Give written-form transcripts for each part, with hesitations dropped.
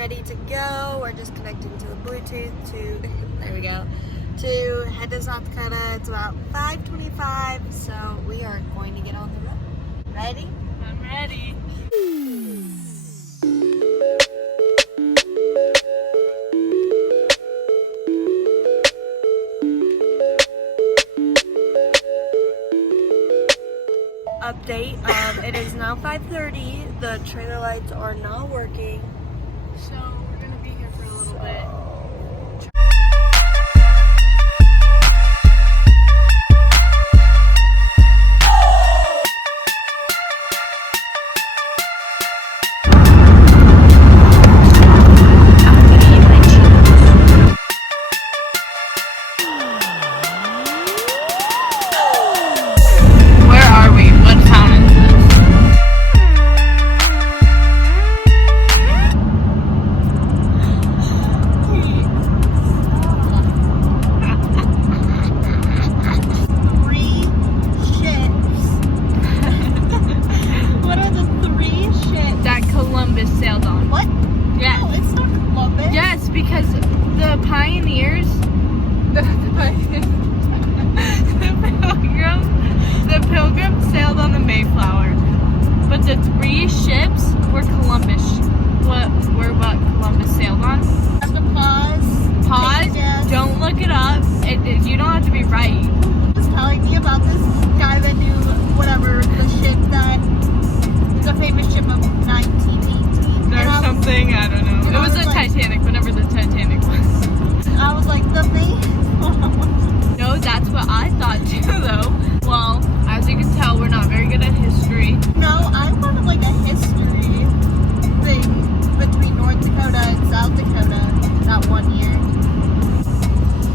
ready to go. We're just connecting to the Bluetooth to, there we go, to head to South Dakota. It's about 5:25, so we are going to get on the road. Ready? I'm ready. Update, it is now 5:30. The trailer lights are not working. So we're gonna be here for a little bit. The Pilgrims sailed on the Mayflower, but the 3 ships were Columbus. What Columbus sailed on? Have to pause. Pause. Don't look it up. You don't have to be right. Was telling me about this guy that knew whatever the ship that the famous ship of 1918. There's something I don't know. It was the Titanic. Whenever the Titanic was. I was like the Mayflower. No, that's what I thought too, though. Well, as you can tell, we're not very good at history. No, I'm part of like a history thing between North Dakota and South Dakota that one year.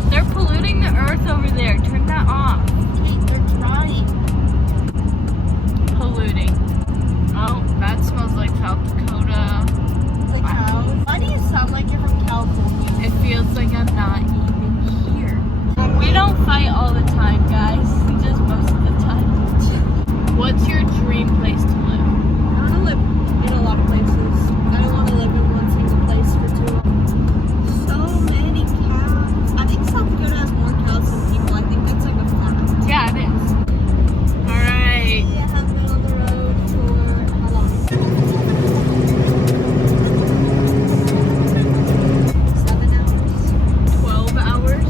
They're polluting the earth over there. Turn that off. Kate, they're trying. Polluting. Oh, that smells like South Dakota. Like cows. Why do you sound like you're from California? It feels like I'm not even here. We don't fight all the time, guys. Just most of the time. What's your dream place to live? I want to live in a lot of places. I don't want to live in one single place for too long. So many cows. I think South Dakota has more cows than people. I think that's like a fact. Yeah, it is. Alright. We have been on the road for how long? 7 hours. 12 hours.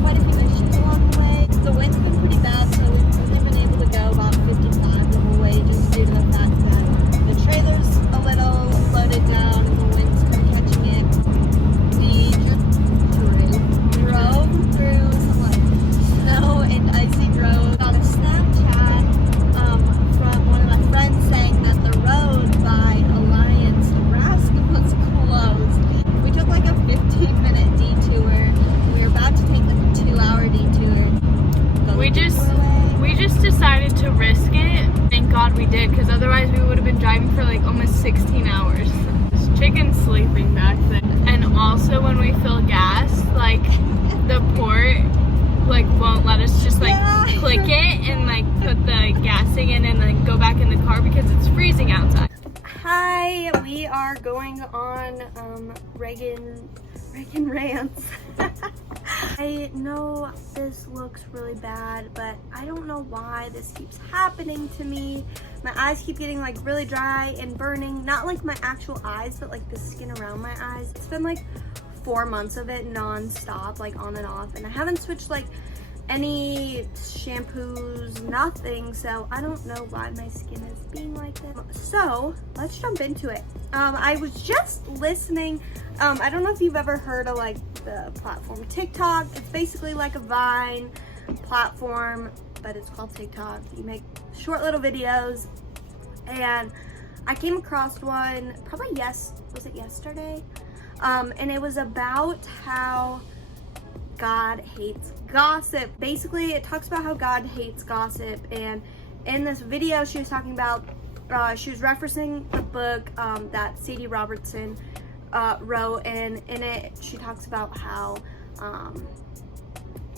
Quite a few issues along the way. The wind's been pretty bad, so we've only been able to go about 55 the whole way, just due to the fact that the trailer's a little loaded down and the wind's kind of catching it. We just drove through some like snow and icy roads. Got a Snapchat from one of my friends saying that the road by Alliance, Nebraska was closed. We took like a 15-minute detour. We were about to take the 2-hour detour. We just decided to risk it. Thank God we did, because otherwise we would have been driving for like almost 16 hours. This chicken's sleeping back there. And also when we fill gas, like the port like won't let us just like click it and like put the gassing in and then go back in the car because it's freezing outside. Hi, we are going on Regan rants. I know this looks really bad, but I don't know why this keeps happening to me. My eyes keep getting like really dry and burning. Not like my actual eyes, but like the skin around my eyes. It's been like 4 months of it non-stop, like on and off, and I haven't switched like any shampoos, nothing, so I don't know why my skin is being like this. So let's jump into it. I was just listening, I don't know if you've ever heard of like the platform TikTok. It's basically like a Vine platform, but it's called TikTok. You make short little videos, and I came across one probably was it yesterday? And it was about how God hates gossip. Basically, it talks about how God hates gossip, and in this video she was talking about, she was referencing the book that C.D. Robertson wrote, and in it she talks about how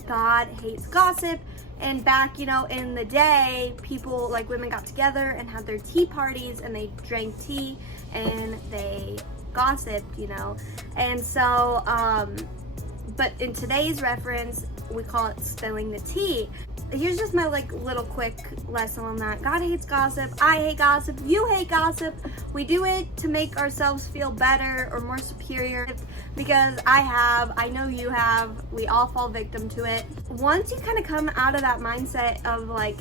God hates gossip. And back, you know, in the day, people, like women got together and had their tea parties and they drank tea and they gossiped, you know. And so, but in today's reference, we call it spilling the tea. Here's just my like little quick lesson on that. God hates gossip. I hate gossip. You hate gossip. We do it to make ourselves feel better or more superior, because I know you have, we all fall victim to it. Once you kind of come out of that mindset of like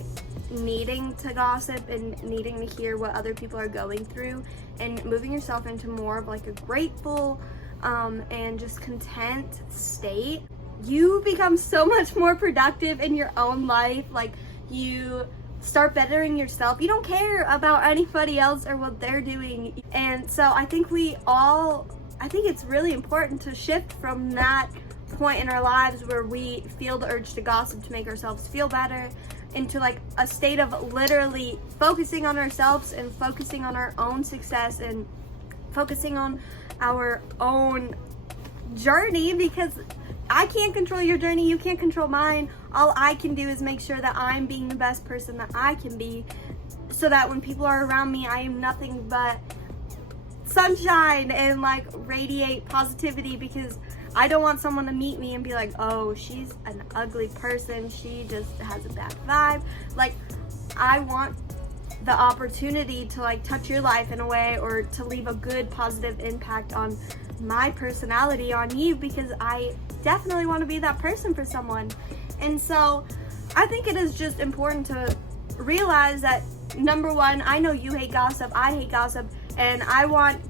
needing to gossip and needing to hear what other people are going through, and moving yourself into more of like a grateful and just content state, you become so much more productive in your own life. Like, you start bettering yourself. You don't care about anybody else or what they're doing. And so I think it's really important to shift from that point in our lives where we feel the urge to gossip to make ourselves feel better, into like a state of literally focusing on ourselves and focusing on our own success and focusing on our own journey, because I can't control your journey, you can't control mine. All I can do is make sure that I'm being the best person that I can be, so that when people are around me, I am nothing but sunshine and like radiate positivity, because I don't want someone to meet me and be like, oh, she's an ugly person, she just has a bad vibe. Like, I want the opportunity to like touch your life in a way, or to leave a good positive impact on my personality on you, because I definitely want to be that person for someone. And so I think it is just important to realize that, number one, I know you hate gossip, I hate gossip, and I want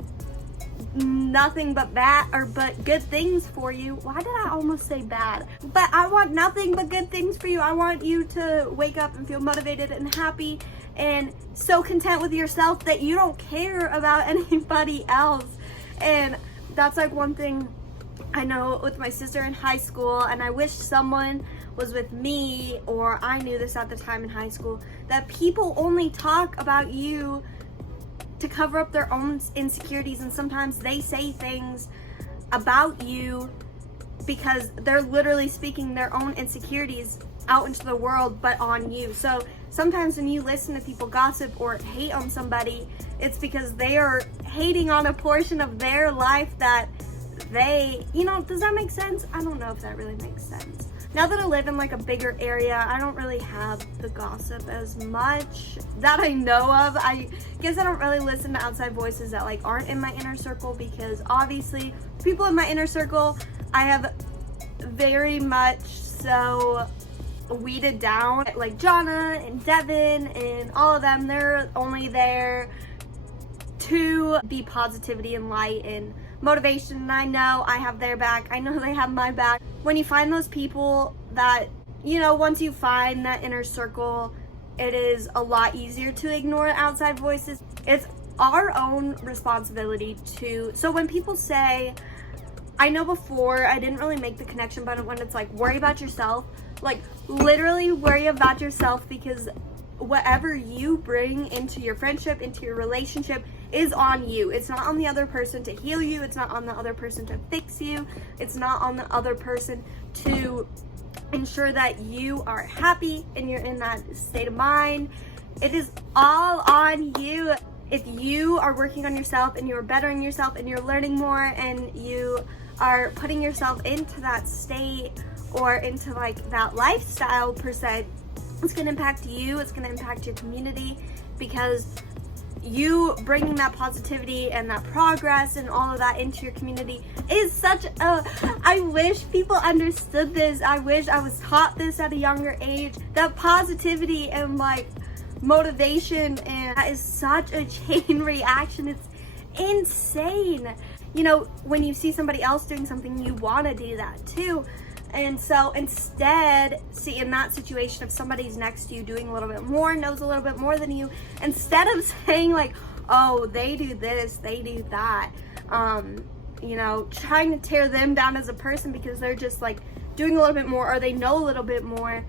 nothing but but good things for you. Why did I almost say bad? But I want nothing but good things for you. I want you to wake up and feel motivated and happy and so content with yourself that you don't care about anybody else. And that's like one thing I know with my sister in high school, and I wish someone was with me, or I knew this at the time in high school, that people only talk about you to cover up their own insecurities, and sometimes they say things about you because they're literally speaking their own insecurities out into the world, but on you. So sometimes when you listen to people gossip or hate on somebody, it's because they are hating on a portion of their life that they, you know, does that make sense? I don't know if that really makes sense. Now that I live in like a bigger area, I don't really have the gossip as much that I know of. I guess I don't really listen to outside voices that like aren't in my inner circle, because obviously people in my inner circle, I have very much so weeded down. Like Jonna and Devin and all of them, they're only there to be positivity and light and motivation, and I know I have their back. I know they have my back. When you find those people that, you know, once you find that inner circle, it is a lot easier to ignore outside voices. It's our own responsibility to, so when people say, I know before I didn't really make the connection, but when it's like worry about yourself, like literally worry about yourself, because whatever you bring into your friendship, into your relationship, is on you. It's not on the other person to heal you. It's not on the other person to fix you. It's not on the other person to ensure that you are happy and you're in that state of mind. It is all on you. If you are working on yourself and you're bettering yourself and you're learning more and you are putting yourself into that state or into like that lifestyle per se, it's going to impact you. It's going to impact your community, because you bringing that positivity and that progress and all of that into your community is such a, I wish people understood this. I wish I was taught this at a younger age, that positivity and like motivation, and that is such a chain reaction. It's insane. You know, when you see somebody else doing something, you want to do that too. And so instead, see, in that situation, if somebody's next to you doing a little bit more, knows a little bit more than you, instead of saying like, oh, they do this, they do that, you know, trying to tear them down as a person because they're just like doing a little bit more, or they know a little bit more,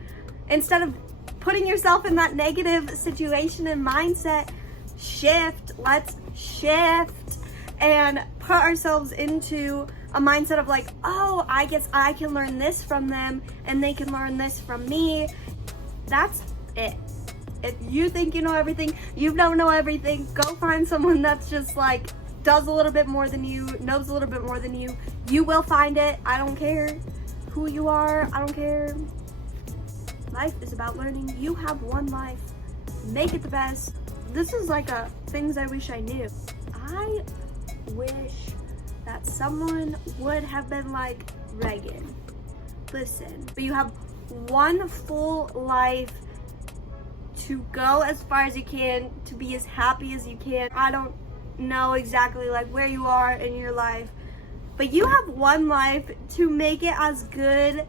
instead of putting yourself in that negative situation and mindset, let's shift and put ourselves into a mindset of like, oh, I guess I can learn this from them and they can learn this from me. That's it. If you think you know everything, you don't know everything. Go find someone that's just like does a little bit more than you, knows a little bit more than you. You will find it. I don't care who you are. I don't care. Life is about learning. You have one life. Make it the best. This is like a things I wish I knew. I wish that someone would have been like, Regan, listen, but you have one full life to go as far as you can, to be as happy as you can. I don't know exactly like where you are in your life, but you have one life to make it as good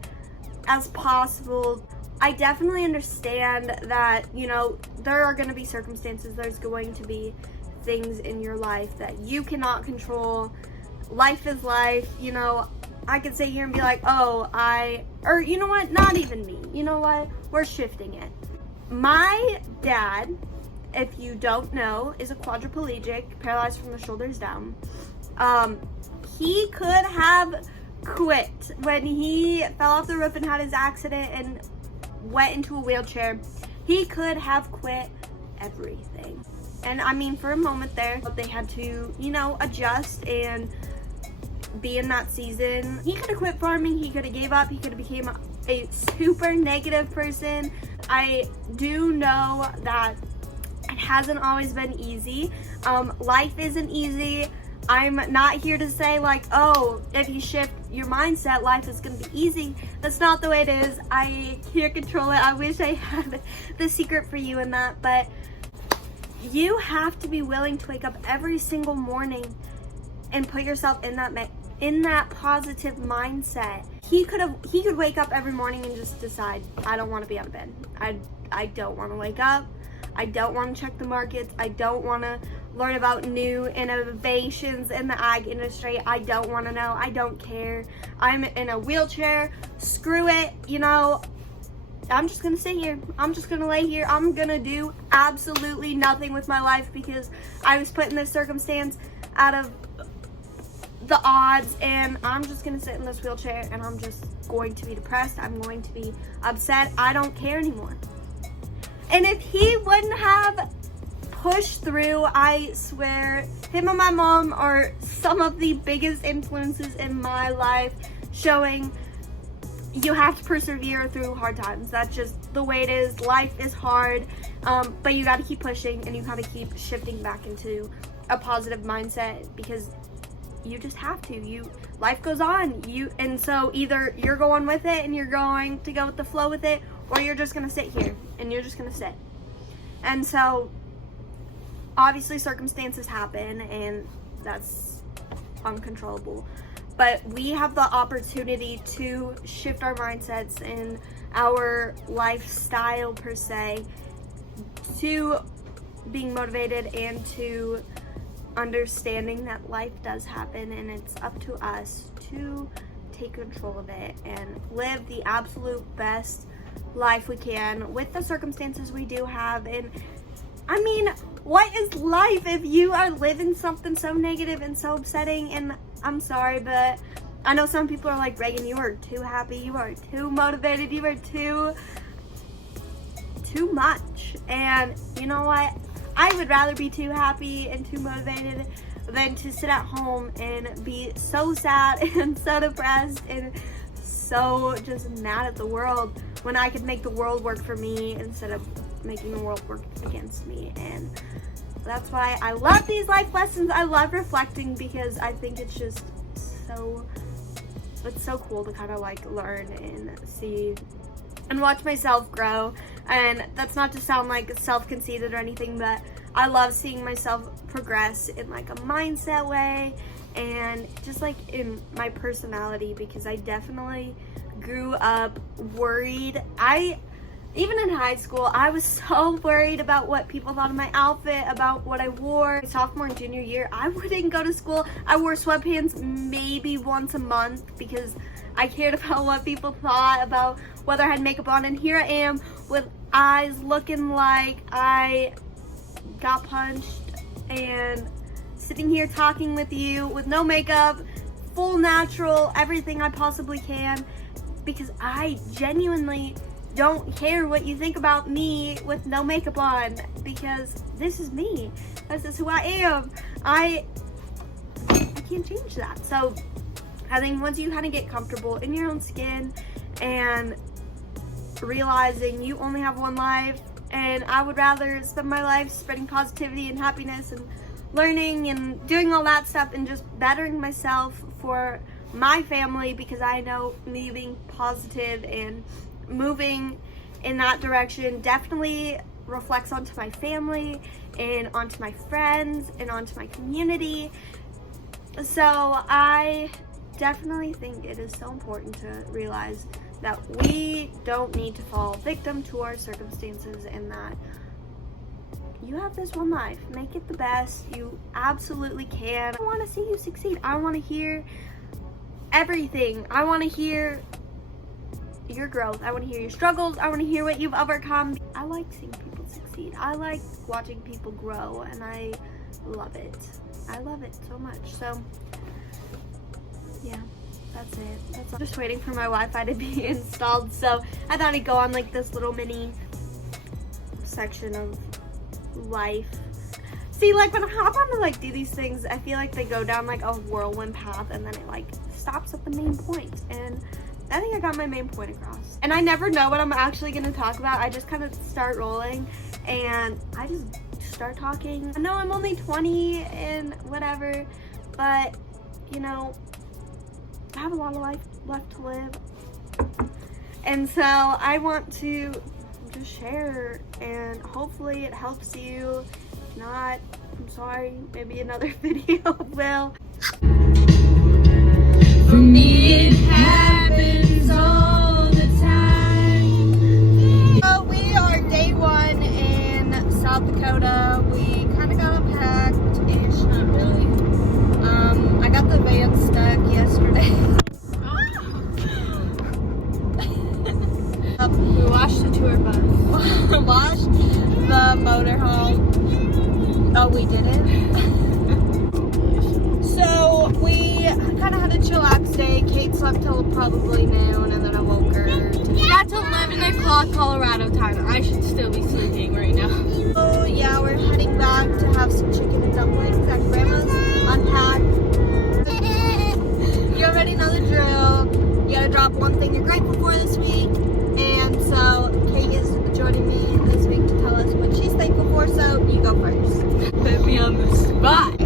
as possible. I definitely understand that, you know, there are going to be circumstances, there's going to be things in your life that you cannot control. Life is life, you know. I could sit here and be like, oh, or you know what, not even me, you know what, we're shifting it. My dad, if you don't know, is a quadriplegic, paralyzed from the shoulders down. He could have quit when he fell off the roof and had his accident and went into a wheelchair. He could have quit everything. And I mean, for a moment there, they had to, you know, adjust and be in that season. He could have quit farming, he could have gave up, he could have became a super negative person. I do know that it hasn't always been easy. Life isn't easy. I'm not here to say like, oh, if you shift your mindset, life is gonna be easy. That's not the way it is. I can't control it. I wish I had the secret for you in that, but you have to be willing to wake up every single morning and put yourself in that positive mindset. He could wake up every morning and just decide, I don't want to be out of bed. I don't want to wake up. I don't want to check the markets. I don't want to learn about new innovations in the ag industry. I don't want to know. I don't care. I'm in a wheelchair. Screw it. You know, I'm just going to sit here. I'm just going to lay here. I'm going to do absolutely nothing with my life because I was put in this circumstance out of the odds, and I'm just going to sit in this wheelchair and I'm just going to be depressed. I'm going to be upset. I don't care anymore. And if he wouldn't have pushed through, I swear, him and my mom are some of the biggest influences in my life, showing you have to persevere through hard times. That's just the way it is. Life is hard, but you got to keep pushing and you got to keep shifting back into a positive mindset because you just have to. Life goes on. And so either you're going with it and you're going to go with the flow with it, or you're just gonna sit here and you're just gonna sit. And so obviously circumstances happen and that's uncontrollable, but we have the opportunity to shift our mindsets and our lifestyle per se to being motivated and to understanding that life does happen and it's up to us to take control of it and live the absolute best life we can with the circumstances we do have. And I mean, what is life if you are living something so negative and so upsetting? And I'm sorry, but I know some people are like, Regan, you are too happy, you are too motivated, you are too much. And you know what? I would rather be too happy and too motivated than to sit at home and be so sad and so depressed and so just mad at the world when I could make the world work for me instead of making the world work against me. And that's why I love these life lessons. I love reflecting because I think it's just it's so cool to kind of like learn and see and watch myself grow. And that's not to sound like self-conceited or anything, but I love seeing myself progress in like a mindset way and just like in my personality, because I definitely grew up worried. Even in high school, I was so worried about what people thought of my outfit, about what I wore. Sophomore and junior year, I wouldn't go to school. I wore sweatpants maybe once a month because I cared about what people thought, about whether I had makeup on. And here I am with eyes looking like I got punched and sitting here talking with you with no makeup, full natural, everything I possibly can, because I genuinely don't care what you think about me with no makeup on, because this is me. This is who I am. I can't change that. So I think once you kind of get comfortable in your own skin and realizing you only have one life, and I would rather spend my life spreading positivity and happiness and learning and doing all that stuff and just bettering myself for my family, because I know me being positive and moving in that direction definitely reflects onto my family and onto my friends and onto my community. So I definitely think it is so important to realize that we don't need to fall victim to our circumstances, and that you have this one life. Make it the best. You absolutely can. I want to see you succeed. I want to hear everything. I want to hear your growth. I want to hear your struggles. I want to hear what you've overcome. I like seeing people succeed. I like watching people grow, and I love it. I love it so much. So yeah, that's it. I'm just waiting for my Wi-Fi to be installed, so I thought I'd go on like this little mini section of life. See, like when I hop on to like do these things, I feel like they go down like a whirlwind path, and then it like stops at the main point, and I think I got my main point across. And I never know what I'm actually going to talk about. I just kind of start rolling and I just start talking. I know I'm only 20 and whatever, but you know, I have a lot of life left to live. And so I want to just share, and hopefully it helps you. If not, I'm sorry, maybe another video will. For me it happens all the time. So we are day 1 in South Dakota. We kind of got unpacked-ish, not really. I got the van stuck yesterday. We washed the tour bus. Washed the motorhome. Oh, we didn't? So we kind of had a chillax day. Kate slept till probably noon, and then I woke her. That's 11 o'clock Colorado time. I should still be sleeping right now. Oh yeah, we're heading back to have some chicken and dumplings at Grandma's. Unpack. You already know the drill. You gotta drop one thing you're grateful for this week. And so Kate is joining me this week to tell us what she's thankful for. So you go first. Put me on the spot.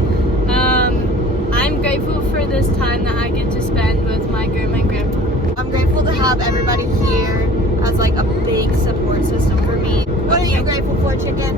I'm grateful for this time that I get to spend with my grandma and grandpa. I'm grateful to have everybody here as like a big support system for me. What are you grateful for, chicken?